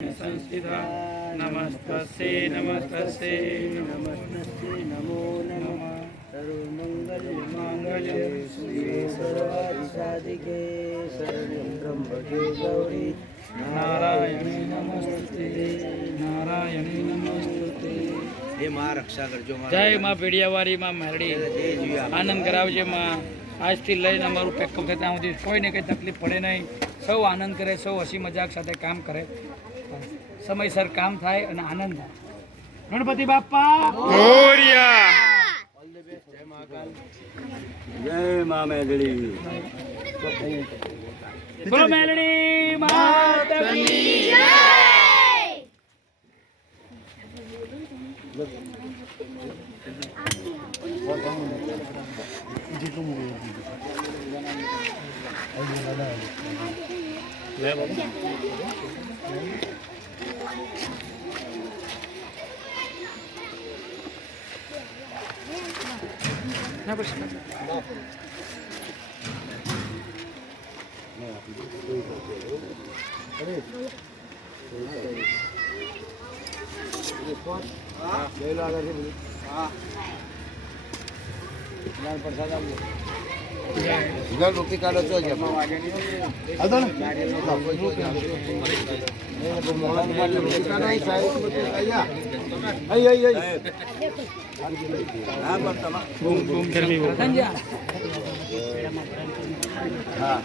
संस्थिता नमस्तस्यै नमस्तस्यै नमस्तस्यै नमो नमः सर्वमङ्गलमाङ्गल्ये शिवे सर्वार्थसाधिके शरण्यं त्र्यम्बके गौरी नारायणी नमस्ते नारायणी नमस्ते। हे मां रक्षा करजो जय मां भेड़ियावाड़ी मां मेरड़ी आनंद करावजे मां। આજથી લઈને અમારું પેકઅપ થાય ત્યાં સુધી કોઈને કંઈ તકલીફ પડે નહીં, સૌ આનંદ કરે, સૌ હસી મજાક સાથે કામ કરે, સમયસર કામ થાય અને આનંદ થાય। Ganpati Bappa Morya. All the best. જય મહાકાલ, જય મા મેલડી, બોલો મેલડી માતા કી જય। રોટી કાઢો છો છે હા